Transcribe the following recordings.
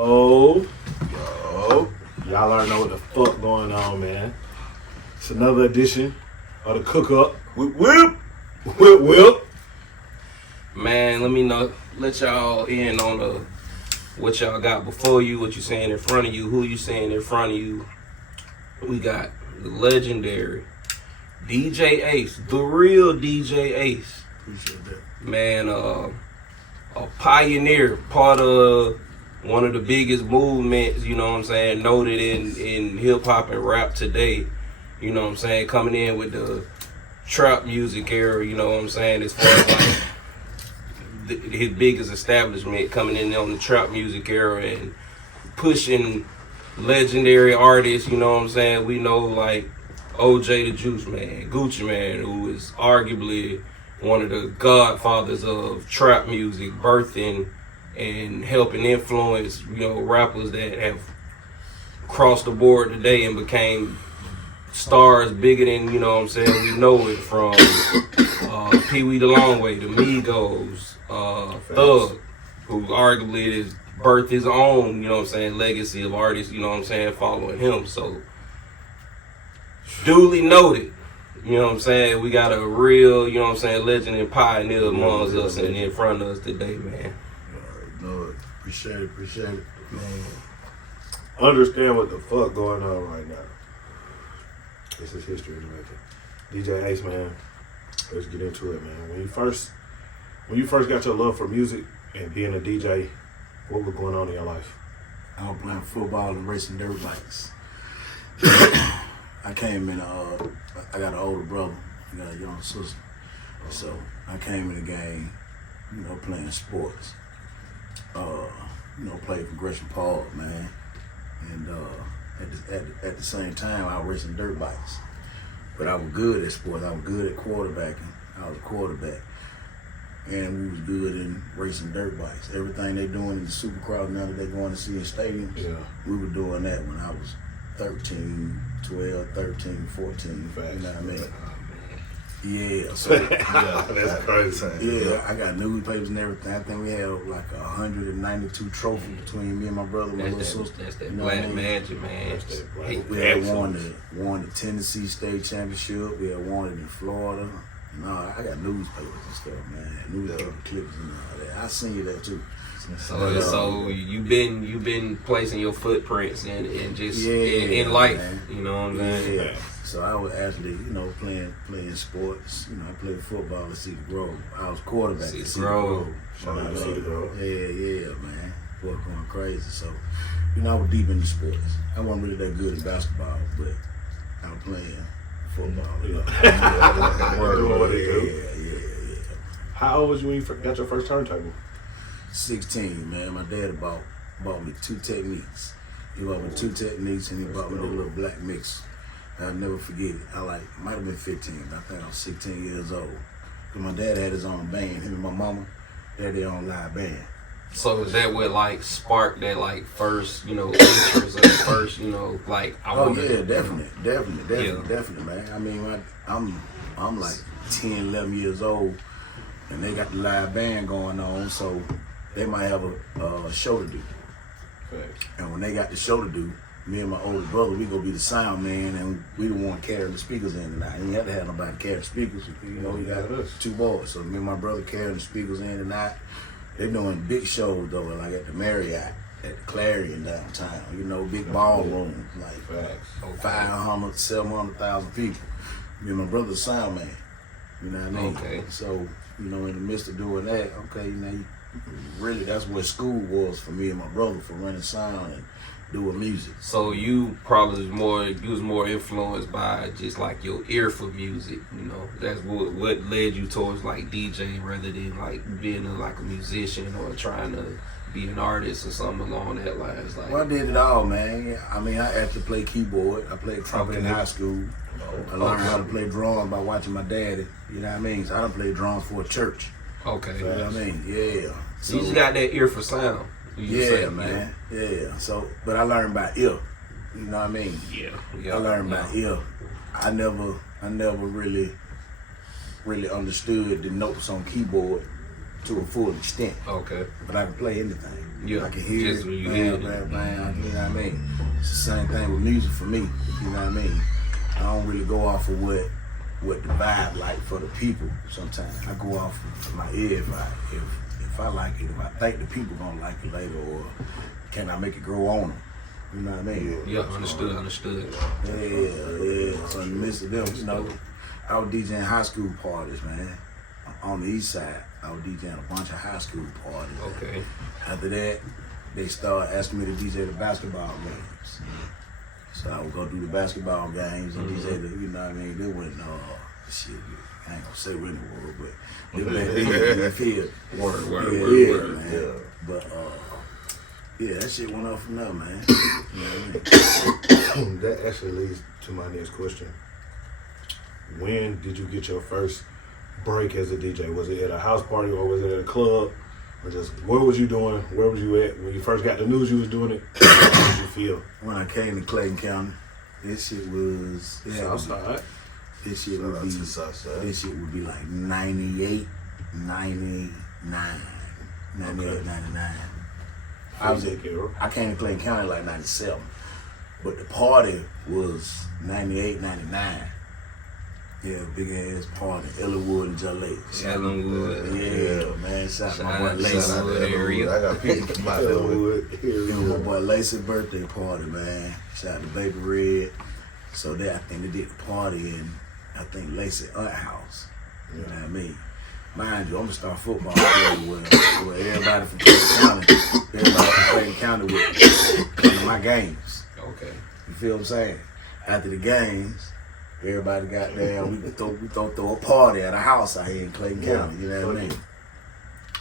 Yo, y'all already know what the fuck going on, man. It's another edition of the CookUp. Whip. Man, let y'all in on what y'all got before you, what you saying in front of you, who you saying in front of you. We got the legendary DJ Ace, the real DJ Ace. Appreciate that. Man, a pioneer, part of one of the biggest movements, you know what I'm saying, noted in hip hop and rap today. You know what I'm saying, coming in with the trap music era, you know what I'm saying, as far as like his biggest establishment coming in on the trap music era and pushing legendary artists, you know what I'm saying. We know like OJ the Juice Man, Gucci Man, who is arguably one of the godfathers of trap music, birthing and helping influence, you know, rappers that have crossed the board today and became stars bigger than, you know what I'm saying, we know it, from Pee Wee the Long Way, the Migos, Thug, who arguably is birthed his own, you know what I'm saying, legacy of artists, you know what I'm saying, following him. So duly noted, you know what I'm saying, we got a real, you know what I'm saying, legend and pioneer amongst us and in front of us today, man. No, appreciate it, man. Understand what the fuck going on right now. This is history in the making. DJ Ace, man. Let's get into it, man. When you first got your love for music and being a DJ, what was going on in your life? I was playing football and racing dirt bikes. I came in, I got an older brother, I got a young sister. So I came in the game, you know, playing sports. Played for Gresham Park, man. And at the same time, I was racing dirt bikes. But I was good at sports. I was good at quarterbacking. I was a quarterback. And we was good in racing dirt bikes. Everything they doing in the Supercross now that they going to see in stadiums, we were doing that when I was 13, 14. Facts. You know what I mean? Yeah, so that's crazy. Yeah, I got newspapers and everything. I think we had like 192 trophies between me and my brother and my little sister. That's that you know black what I mean? magic, man. We had won the Tennessee State Championship. We had won it in Florida. No, I got newspapers and stuff, man. Newspaper clips and all that. I seen you that too. So you been placing your footprints in just in life, man. You know what I'm saying? Yeah. So I was actually, you know, playing sports. You know, I played football at Cedar Grove. I was quarterback at Cedar Grove. Shout out to Cedar Grove. Yeah, man. Boy, going crazy. So, you know, I was deep into sports. I wasn't really that good at basketball, but I was playing football. Yeah. How old was you when you got your first turntable? 16, man. My dad bought me two Techniques. He bought me two Techniques and he bought me a little black mix. I'll never forget it. Might have been 15, but I think I was 16 years old. Cause my dad had his own band. Him and my mama, they had their own live band. So is that what like sparked that like first, you know, interest or first, you know, like definitely, man. I mean, I'm like 10, 11 years old, and they got the live band going on, so they might have a show to do. Okay. And when they got the show to do, me and my older brother, we gonna be the sound man, and we the one carrying the speakers in and out. You ain't have to have nobody carry the speakers. You know, we got two boys, so me and my brother carrying the speakers in and out. They doing big shows though, like at the Marriott, at the Clarion downtown. You know, big ballrooms, like 500, 700,000 people. Me and my brother's the sound man. You know what I mean? Okay. So, you know, in the midst of doing that, okay, you know, really that's what school was for me and my brother, for running sound and doing music. So you probably was more influenced by just like your ear for music, you know. That's what led you towards like DJing rather than like being like a musician or trying to be an artist or something along that lines. Like, well, I did it all, man. I mean, I actually played keyboard. I played trumpet in high school. I learned how to play drums by watching my daddy. You know what I mean? So I done played drums for a church. Okay. You know what I mean? Yeah. So you just got that ear for sound. Yeah, man. Yeah. So, but I learned by ear. You know what I mean? Yeah. I learned by ear. I never really understood the notes on keyboard to a full extent. Okay. But I can play anything. Yeah. I can hear Just it, when you hear it. bang, you know what I mean? It's the same thing with music for me, you know what I mean? I don't really go off of what the vibe like for the people sometimes. I go off of my ear vibe. If I like it, if I think the people gonna like it later, or can I make it grow on them? You know what I mean? Yeah, understood. Yeah. So in the midst of them, you know, I was DJing high school parties, man. On the east side, I was DJing a bunch of high school parties. Okay. After that, they started asking me to DJ the basketball games. So I would go do the basketball games and DJ the, you know what I mean? They went, shit, I ain't gonna say what in the world, but they let me in the field. Word, Man. Yeah. But, yeah, that shit went up from there, man. You know what I mean? That actually leads to my next question. When did you get your first break as a DJ? Was it at a house party or was it at a club? Or just, what was you doing? Where was you at? When you first got the news you was doing it, how did you feel? When I came to Clayton County, this shit was, Southside. this shit would be, this shit would be like 98, 99. I came to Clayton County like 97, but the party was 98, 99. Yeah, big ass party, Ellenwood and Joe Lake. Ellenwood. Yeah, man. Shout out my boy Shout Lacey. out to that area. I got people from out there. It was my boy Lacey's birthday party, man. Shout out to Baby Red. So I think they did the party in, I think, Lacey Aunt House. You know what I mean? Mind you, I'm gonna start football where everybody from Clayton County would come to my games. Okay. You feel what I'm saying? After the games, everybody got there. We throw a party at a house out here in Clayton County. You know what I mean?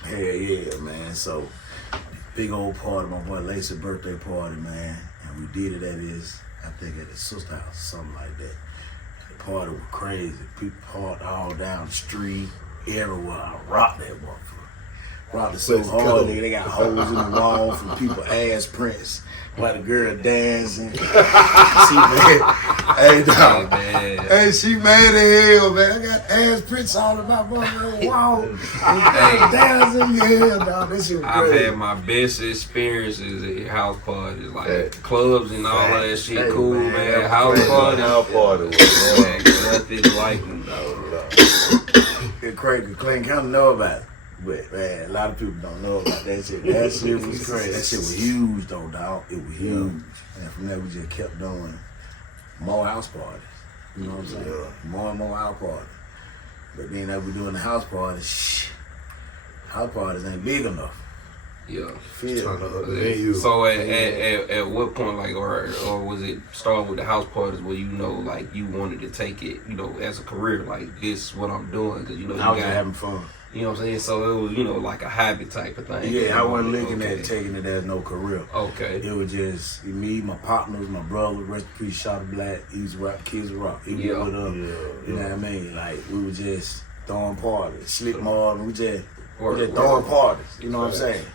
Hell yeah, man. So big old party, my boy Lacey's birthday party, man. And we did it at his sister house, something like that. The party was crazy. People parked all down the street, everywhere. I rocked that motherfucker. Rocked it so hard, nigga. They got holes in the wall from people ass prints. While the girl dancing. She mad. Hey, dog. Hey, she mad as hell, man. I got ass prints all in my motherfucking wall. Dancing, yeah, dog. This shit was I've crazy. had my best experiences at house parties, like clubs and all of that shit. Hey, cool, man. House parties. House party was Nothing like them, dog. It's crazy. Clayton County know about it. But man, a lot of people don't know about that shit. That shit was crazy. That shit was huge though, dog. It was huge. And from there we just kept doing more house parties. You know what I'm saying? Yeah. More and more house parties. But then as we doing the house parties, house parties ain't big enough. Yeah. Feel. So at what point, like, or was it starting with the house parties where you know, like, you wanted to take it, you know, as a career, like, this is what I'm doing, because you know I was just having fun. You know what I'm saying? So it was, you know, like a hobby type of thing. Yeah, I wasn't looking at taking it as no career. Okay. It was just me, my partners, my brother, rest in peace, Shot Black, Easy Rock, Kids Rock. He was with us. You know what I mean? Like, we were just throwing parties, Slick Marvin, we just throwing parties. You know what I'm saying?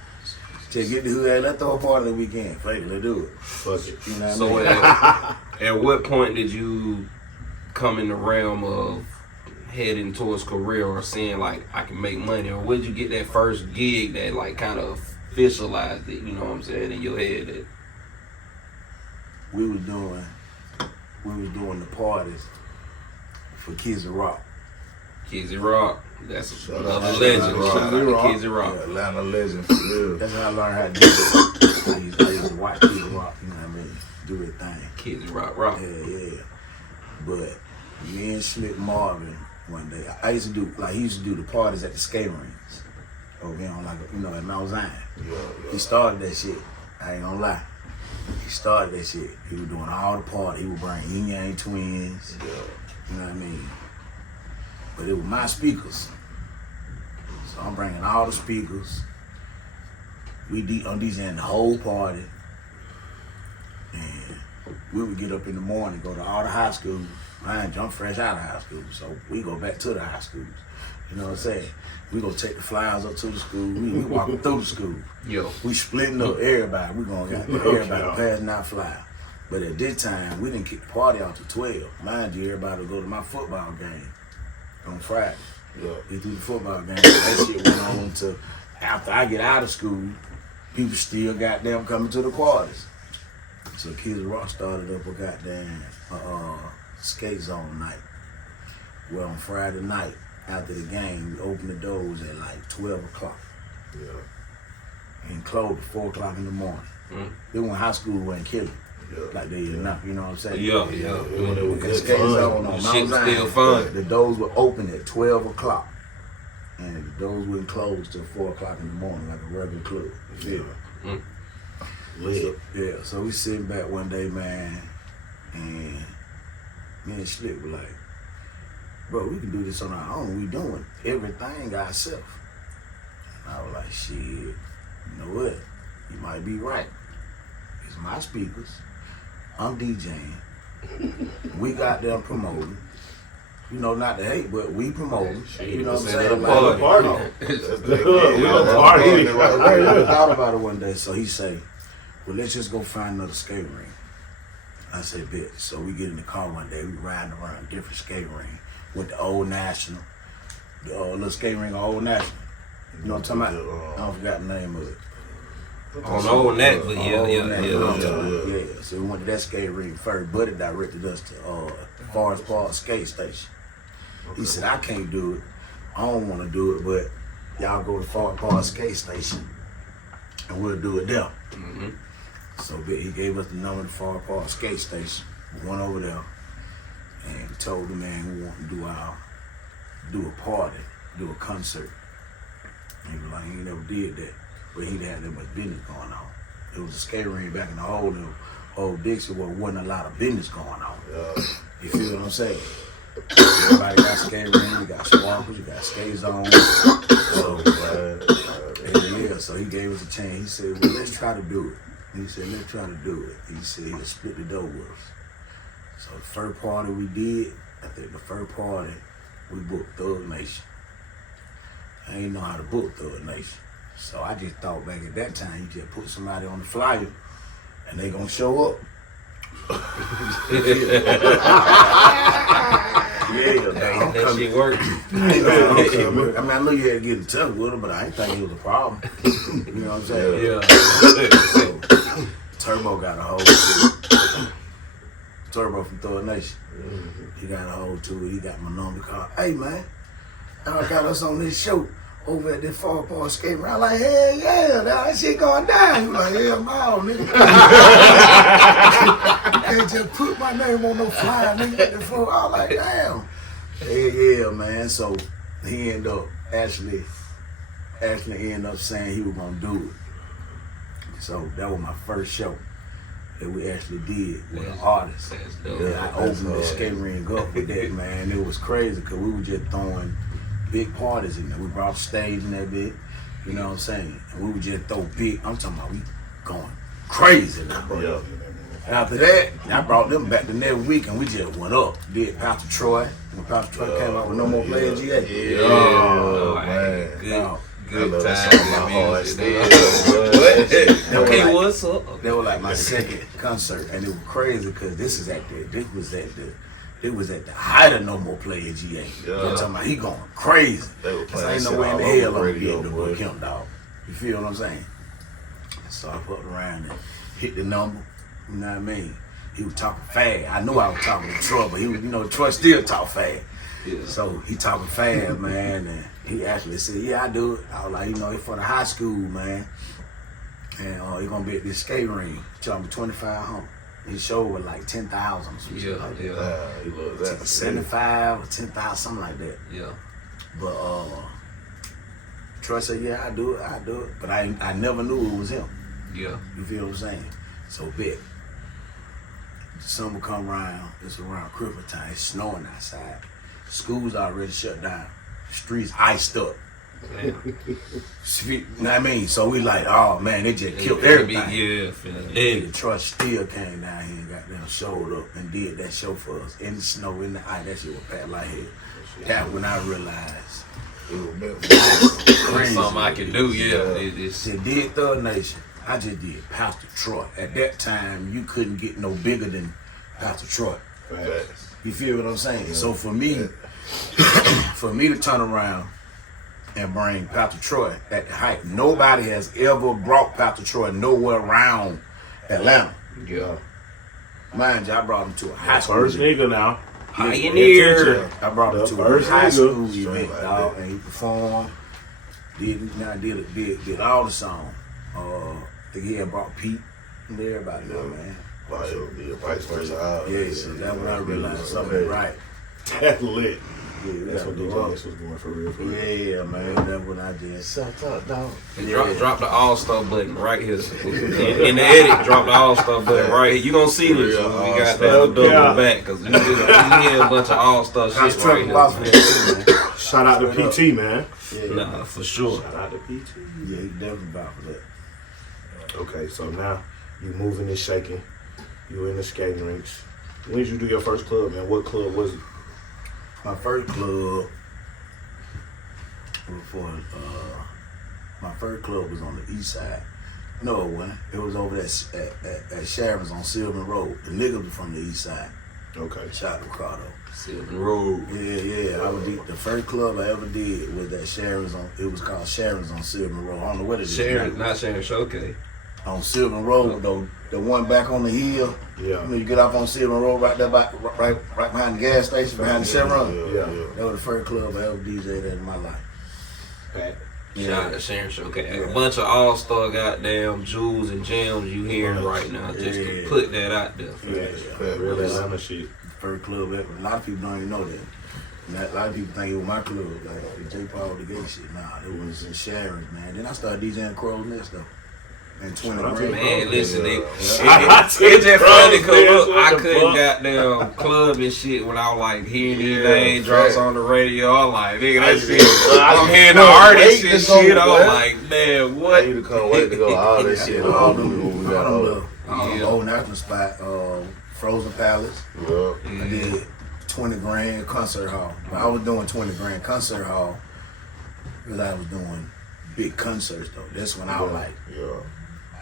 Just get the hood, let's throw a party the weekend. Fuck it, let's do it. Fuck it. You know what So I mean? at what point did you come in the realm of heading towards career or seeing like I can make money, or where did you get that first gig that like kind of officialized it, you know what I'm saying, in your head? That we was doing the parties for Kids Rock. Kizzy Rock, that's another out legend. to Shout out to Kizzy Rock. Yeah. Atlanta legend for real. That's how I learned how to do it. I used to watch Kids Rock, you know what I mean? Do their thing. Kizzy Rock. Yeah. But me and Slick Marvin one day, I used to do, like, he used to do the parties at the skating rinks. Over on, like, you know, at Mount Zion. Yeah. He started that shit. I ain't gonna lie. He started that shit. He was doing all the parties. He would bring Yin Yang Twins. Yeah. You know what I mean? But it was my speakers. So I'm bringing all the speakers. We on DJing the whole party. And we would get up in the morning, go to all the high schools. I ain't jump fresh out of high school, so we go back to the high schools. You know what I'm saying? We gonna take the flyers up to the school. We walking through the school. Yo. We splitting up everybody. We gonna get everybody passing out flyers. But at this time, we didn't kick the party out to 12. Mind you, everybody would go to my football game on Friday. Yeah. He threw the football game. That shit went on to after I get out of school, people still goddamn coming to the parties. So Kids Rock started up a goddamn skate zone night. Well, on Friday night after the game, we opened the doors at like 12 o'clock. Yeah. And closed at 4 o'clock in the morning. Then when high school wasn't killing. Yeah. Like they is now, you know what I'm saying? Yeah. When it was The good skate fun. zone on Mount Shit's Zion, still fun. the doors were open at 12 o'clock. And the doors wouldn't close till 4 o'clock in the morning like a regular club. You feel me? Lit. So, yeah, so we sitting back one day, man, and me and Slick were like, bro, we can do this on our own. We doing everything ourselves. And I was like, shit, you know what? You might be right. It's my speakers. I'm DJing. We got them promoting. You know, not to hate, but we promoting. You know what I'm saying? Party. Party. We a party. I thought about it one day, so he say, well, let's just go find another skate ring. I said, bet. So we get in the car one day, we riding around different skate ring. Went to Old National, the little skate ring, Old National. You know what I'm talking about? I forgot the name of it. On Old Nat, but Yeah. So we went to that skate ring first. Buddy directed us to Forest Park Skate Station. He said, I can't do it. I don't want to do it, but y'all go to Forest Park Skate Station and we'll do it there. So he gave us the number of the Forest Park Skate Station. We went over there and we told the man we want to do a party, do a concert. And he was like, he ain't never did that. But he'd had that much business going on. It was a skate ring back in the old Dixie where there wasn't a lot of business going on. You feel what I'm saying? Everybody got skate ring, you got sparkles, you got skate zones. So he gave us a chance. He said, well, let's try to do it. He said, let's try to do it. He said he'll split the dough with us. So the first party we did, I think the first party, we booked Thug Nation. I ain't know how to book Thug Nation. So I just thought back at that time, you just put somebody on the flyer and they gonna show up. That shit worked. I mean, I knew you had to get in touch with him, but I didn't think it was a problem. You know what I'm saying? Yeah. So Turbo got a hold to it. Turbo from Thug Nation. He got a hold to it. He got my number called. Hey man, I got us on this show over at that Forest Park skate ring. I'm like, hell yeah, that shit going down. He like, hell no, nigga. You can't just put my name on no flyer, nigga. I was like, damn. Hell yeah, man. So he ended up actually ended up saying he was gonna do it. So that was my first show that we actually did with an artist. Yeah, I opened the skate ring up with that, man. It was crazy because we were just throwing big parties in there. We brought stage in that bit, you know what I'm saying? And we would just throw big, I'm talking about we going crazy now. Yeah. After that, I brought them back the next week and we just went up. Did Pastor Troy. When Pastor Troy came out with No More Playing GA. Oh, man. Good time. Okay, what's up? That was like my second concert, and it was crazy because this was at the height of No More Playing GA. I'm talking about he going crazy. Cause I ain't no way in the hell I'm gonna be able to book him, dog. You feel what I'm saying? So I put around and hit the number. You know what I mean? He was talking fast. I knew I was talking to Troy, but he was, Troy still talk fast. Yeah. So he talking fast, man, and he actually said, yeah, I do it. I was like, it's for the high school, man. And he gonna be at this skate ring, charging me $2,500. His show was like 10,000 or something like that. He loves that. 75 or 10,000, something like that. Yeah. But Troy said, yeah, I do it. But I never knew it was him. Yeah. You feel what I'm saying? So bet. Summer come around, it's around Christmas time, it's snowing outside. School's already shut down. Streets iced up. You know what I mean? So we like, oh man, they just killed everything. Yeah, Troy still came down here and got them showed up and did that show for us in the snow, in the ice. That shit was packed like hell. That's when I realized crazy. Something I can do, They did Thug Nation. I just did Pastor Troy. At that time, you couldn't get no bigger than Pastor Troy. You feel what I'm saying? So for me for me to turn around and bring Pastor Troy at the height. Nobody has ever brought Pastor Troy nowhere around Atlanta. Yeah. Mind you, I brought him to a high school. First nigga now. Pioneer. I brought him The to a first high nigga. school Straight event, like dog, that. and he performed. Did all the songs. I think he had brought Pete and everybody there, man. Vice versa. Yeah, so that's when I realized something right. That's lit. Yeah, That's what DJ X was going for real. For real. Yeah, man. That's when I just. Shut up, dog. And drop the all-star button right here. In the edit, drop the all-star button right here. You gonna see this when we got that double back, because you hear a bunch of all-star shit right here. Shout out to PT, man. Yeah, Nah, for sure. Shout out to PT. yeah, he definitely vouch for that. Okay, so now you moving and shaking. You in the skating rinks. When did you do your first club, man? What club was it? My first club was on the east side. No, it wasn't. It was over at Sharon's on Sylvan Road. The niggas were from the east side. Okay. Shout out to Ricardo. Sylvan Road. Yeah. The first club I ever did was at Sharon's on. It was called Sharon's on Sylvan Road. I don't know what it is. Sharon, not Sharon Showcase. On Sylvan Road though, the one back on the hill. Yeah. You know, you get off on Sylvan Road right there, right behind the gas station, behind the Chevron. Yeah. That was the first club I ever DJ'd at in my life. Shout out to Sharon Showcase. A bunch of all-star goddamn jewels and gems you hearing right now. Just to put that out there. Real Atlanta shit. First club ever. A lot of people don't even know that. And a lot of people think it was my club, like the J. Paul the gay shit. Nah, it was in Sharon's, man. Then I started DJing Crow's Nest though. And 20 grand. Man, listen, it's just funny because I couldn't goddamn club and shit when I was like hearing these name drops on the radio. I'm like, nigga, that shit. I'm hearing the artists and shit. I'm like, man, what? I need to come wait to go all that shit. All them we got on. Old national spot, Frozen Palace. Yeah. I did 20 grand concert hall. But I was doing 20 grand concert hall because I was doing big concerts though. That's when I was like, Yeah.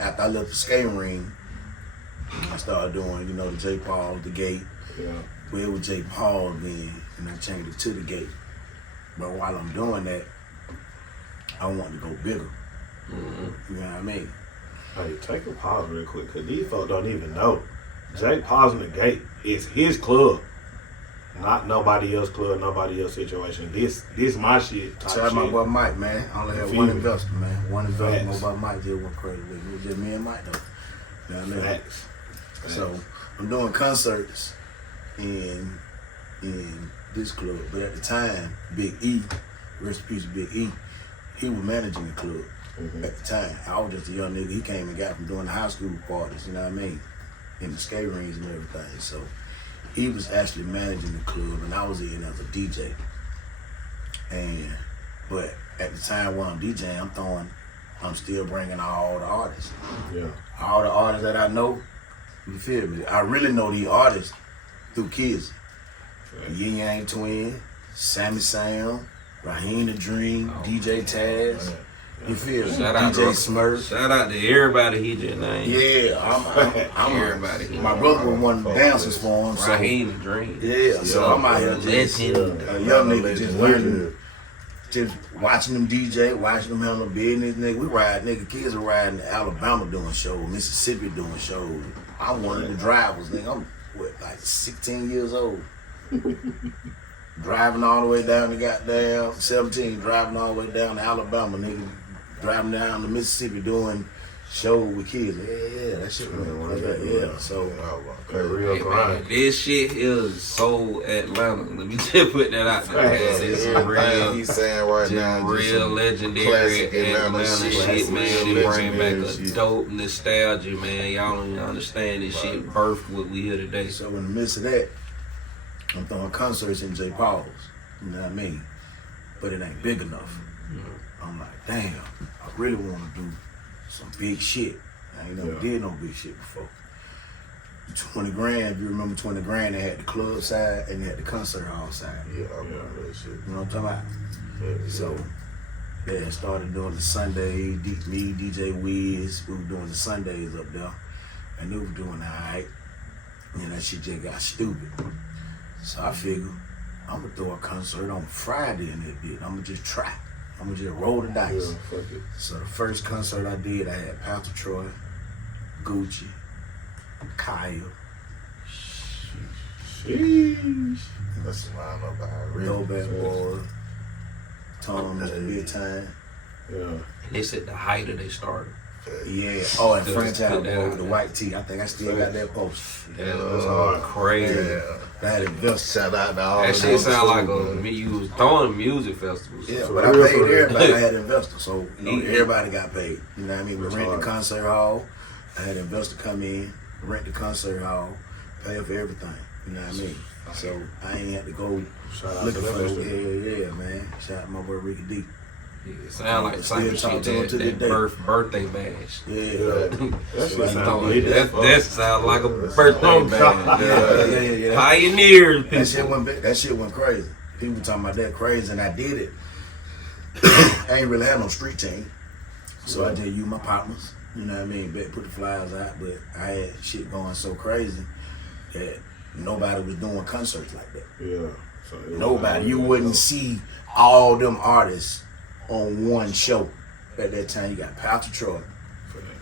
after I left the skating ring, I started doing, the J. Paul, the gate. Yeah. Well, it was J. Paul then, and I changed it to the gate. But while I'm doing that, I want to go bigger. You know what I mean? Hey, take a pause real quick, because these folks don't even know. Jay Paul's in the gate is his club. Not nobody else's club, nobody else's situation. This my shit. Shout out my boy Mike, man. I only had Feel one me? investor, man. One investor. Facts. My boy Mike just went crazy with me. It was just me and Mike, though. You know what I mean? Facts. So I'm doing concerts in this club. But at the time, Big E, rest in peace, Big E, he was managing the club at the time. I was just a young nigga. He came and got from doing the high school parties, you know what I mean? In the skate rings and everything. So he was actually managing the club, and I was in as a DJ. But at the time when I'm DJing, I'm still bringing all the artists. Yeah. All the artists that I know, you feel me? I really know these artists through kids. Yin Yang Twin, Sammy Sam, Raheem the Dream, DJ Taz. You feel me? Shout out, DJ bro. Smurf. Shout out to everybody he just named. Yeah, I'm Everybody. my brother was one of the dancers for him. So Raheem the Dream. yeah, so I'm out here just Legend. a young nigga just learning, just watching them DJ, watching them handle business. Nigga, we ride, kids are riding to Alabama doing shows, Mississippi doing shows. I'm one of the drivers, nigga. I'm like 16 years old. Driving all the way down to goddamn 17, driving all the way down to Alabama, nigga. Driving down to Mississippi doing shows with kids. Yeah, that shit was yeah. So Real Hey, grind. man, this shit is so Atlanta. Let me just put that out there. Man. It's some Everything real, he's saying right now, just just real some legendary classic Atlanta shit, man. real It bring back legendary a shit. dope nostalgia, man. Y'all don't even understand this shit. Birthed what we here today. So in the midst of that, I'm throwing concerts in J. Paul's. You know what I mean? But it ain't big enough. I'm like, damn, I really want to do some big shit. I ain't never did no big shit before. 20 grand, if you remember 20 grand, they had the club side and they had the concert hall side. Yeah, I remember that shit. You know what I'm talking about? So they started doing the Sunday, me, DJ Wiz, we were doing the Sundays up there. And they were doing alright. And that shit just got stupid. So I figured, I'm gonna throw a concert on Friday in that bit. I'm gonna just try. I'm gonna just roll the dice. Yeah, fuck it. So the first concert I did, I had Pastor Troy, Gucci, Kyle, Sheesh. That's a lineup I really No Bad Boy, Tom, Mr. Big Time. Yeah. They said the height of they started. Yeah. Oh, and Just Franchise put that Boy out with the there. white tee. I think I still got that post. That was crazy. Yeah. That investor. Shout out to all That the shit sound like old you was throwing music festivals. Yeah, For but I real, paid for real. everybody. I had investors, so Yeah. everybody got paid. You know what I mean? We That's rent the hard. concert hall. I had an investor come in, rent the concert hall, pay for everything. You know what I mean? So I ain't had to go Shout out looking to for them. yeah, man. Shout out to my boy Ricky D. Yeah, it sound like the type of Still shit talk to him to that this day. birthday bash. Yeah. That shit So I sound thought, lit as That fuck. sound like a That's birthday oh, bash. God. Yeah. Pioneers, That shit people. went crazy. People talking about that crazy, and I did it. I ain't really had no street team, so I just used my partners. You know what I mean? Put the flyers out, but I had shit going so crazy that nobody was doing concerts like that. Yeah. So it was Nobody. like- You wouldn't see all them artists on one show. At that time, you got Pastor Troy,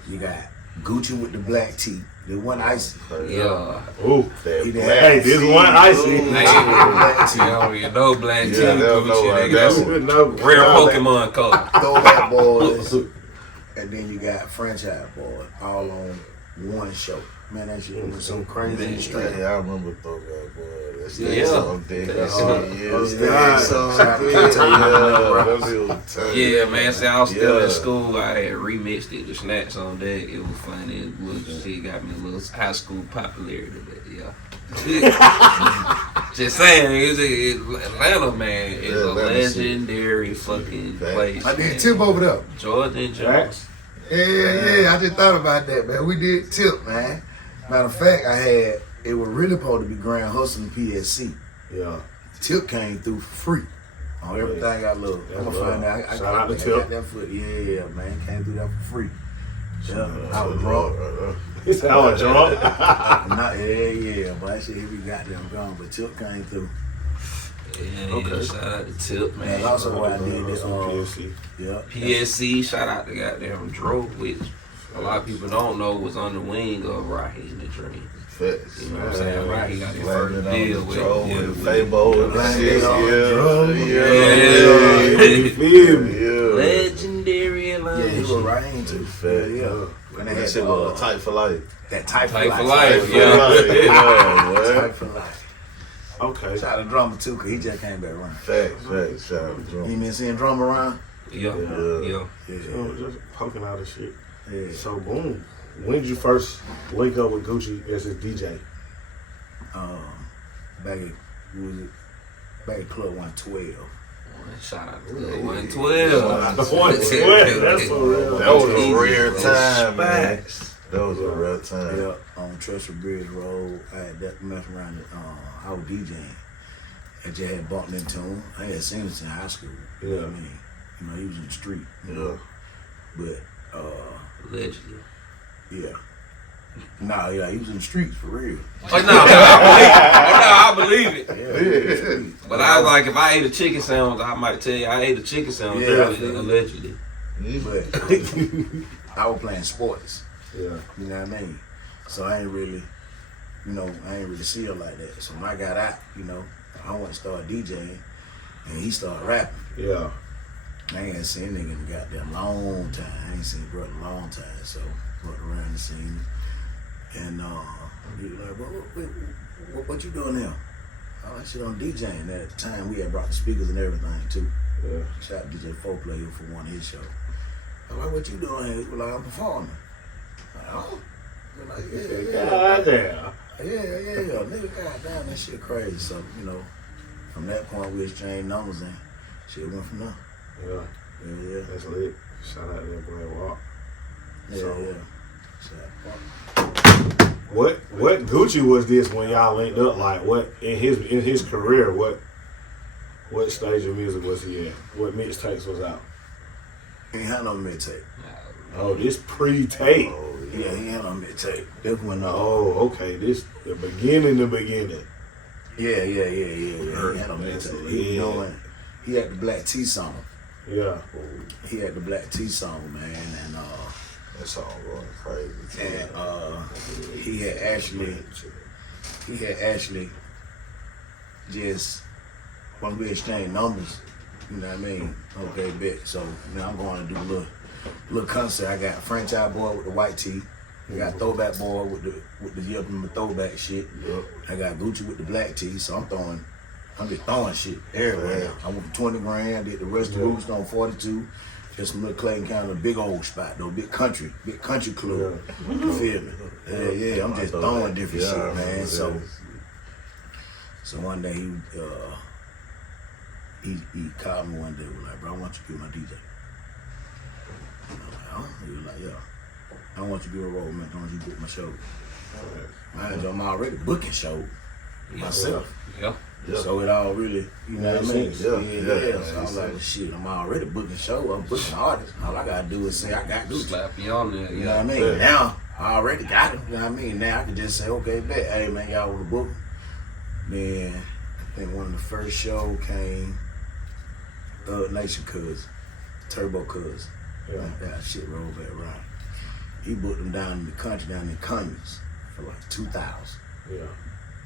you got Gucci with the black tee. The one icy. Yeah. Ooh. That He done black Hey, this one icy. Hey, you know black Yeah, tee. they don't know Gucci, about they that got one. No, rare Pokemon color. Throwback Boys, and then you got Franchise Boys, all on one show. Man, that shit was so crazy in the street. Yeah, I remember Throwback Boy. That shit Yeah. something. That Oh, shit yeah. is something. Can't tell you nothing, That shit was tough. Yeah, man. See, I was still Yeah. in school. I had remixed it, the snacks on deck. It was funny. It was shit got me a little high school popularity. But yeah. Just saying, Atlanta, man, is Yeah, a Atlanta shit. legendary fucking Facts. place. I did man. Tip over there. Jordan Jack? Jones. Yeah. I just thought about that, man. We did Tip, man. Man, matter of fact, it was really supposed to be Grand Hustle and PSC. Yeah. Tip came through for free on everything I love. That's I'm gonna love. find out. I Shout out to got Tip. that foot. Yeah, man, came through that for free. Yeah, I was drunk. He said I was drunk. Yeah, but that shit he be goddamn gone. But Tip came through. Yeah, Okay. shout out to Tip, Man, man. also what I did is PSC. yeah. PSC, shout out to goddamn Dro, which a lot of people don't know was on the wing of Raheem the Dream. Facts. You know what I'm saying? Raheem got his Landed first on deal the with, Joe yeah, with with Fabo and Landed shit. on the Yeah. You feel me? Yeah. legendary Yeah, Atlanta. he was Raheem too. Facts. Yeah. When they That had shit was tight for life. that type Type of for life. life, yeah. Yeah, boy. Type for life. Okay. Shout out to Drummer too, cause he just came back around. Facts. Shout out to You Drum. been seeing Drummer around? Yeah, Yeah. yeah. Yeah. So just poking out of shit. Yeah. So boom. When did you first link up with Gucci as his DJ? Back at Club 112. Shout out to the 112. The 112, that's so real. That was a rare time, man. Facts. That was a rare time. Yeah, on Treasure Bridge Road. I had that mess around. I was DJing. I just had bumped into him. I had seen him in high school. You know what I mean? You know, he was in the street. You know? But Allegedly. yeah. Nah, yeah, he was in the streets for real. Oh, no, I believe it. Yeah, he was in the streets. But I was like, if I ate a chicken sandwich, I might tell you I ate a chicken sandwich Yeah, earlier, allegedly. But I was playing sports. Yeah. You know what I mean? So I ain't really see her like that. So when I got out, I went to start DJing, and he started rapping. Yeah. I ain't seen nigga in a goddamn long time. I ain't seen brother in a long time. So brought around and seen him. And he was like, bro, what you doing now? I like shit on DJing. At the time we had brought the speakers and everything too. Yeah. Shout out to DJ Four Player for one of his shows. I was like, what you doing here? He was like, I'm performing. I was like, oh. Like, yeah. Goddamn. Yeah. Nigga, goddamn, that shit crazy. So, from that point we exchanged numbers and shit went from there. Yeah. Yeah. That's lit. Shout out to that boy Walk. Yeah, So- yeah. Shout What Gucci was this when y'all linked up? Like what in his career? What stage of music was he at? What mixtapes was out? He ain't had no mixtape. Oh, this pre-tape. Yeah, he ain't had no mixtape. This when Oh, okay. This the beginning. Yeah. He had a mentor. He doing. He had the Black Tea song. Yeah. He had the Black Tea song, man, and That's all going crazy. and he had actually just when we exchanged numbers, you know what I mean? Okay, bet. So I'm going to do a little concert. I got a franchise boy with the white tee. I got throwback boy with the yep and the throwback shit. Yep. I got Gucci with the black tee. So I'm just throwing shit everywhere. Yeah. I went for 20 grand. I did the rest of the Roots on 42. Just some little Clayton County, a big old spot though, big country club. You feel me? Yeah. I'm just throwing different shit, man. So one day he called me one day, was like, bro, I want you to be my DJ. I was like, oh, he was like, yeah. I want you to be a role man. I want you to book my show. Man, I'm already booking show myself. Yeah. So it all really, you know what I mean? Yeah. So I was like, well, shit, I'm already booking show. I'm booking artists. All I gotta do is say I got Gucci. Slap you on there. You know what I mean? Now I already got him. You know what I mean? Now I can just say, okay, bet. Hey man, y'all want to book him? Then I think one of the first show came Thug Nation Cuz, Turbo Cuz. Yeah, shit rolled back right. He booked them down in the country, down in Conyers for like 2,000. Yeah.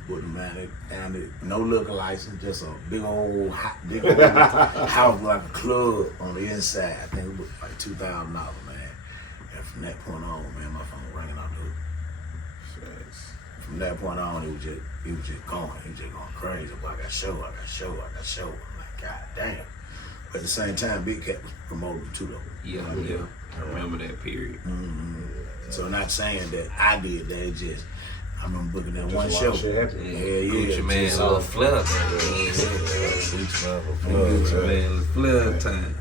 Booked them down there, no liquor license, just a big old house like a club on the inside. I think it was like $2,000, man. And from that point on, man, my phone was ringing out the hook. From that point on, it was just going. He was just going crazy. But I got show. I'm like, God damn. But at the same time, Big Cat was promoting too, though. Yeah. I remember that period. Mm-hmm. So not saying that I did that, it's just I remember booking that one Just a show. lot of shit happened. Gucci man, just, little flood. Gucci man, flood time.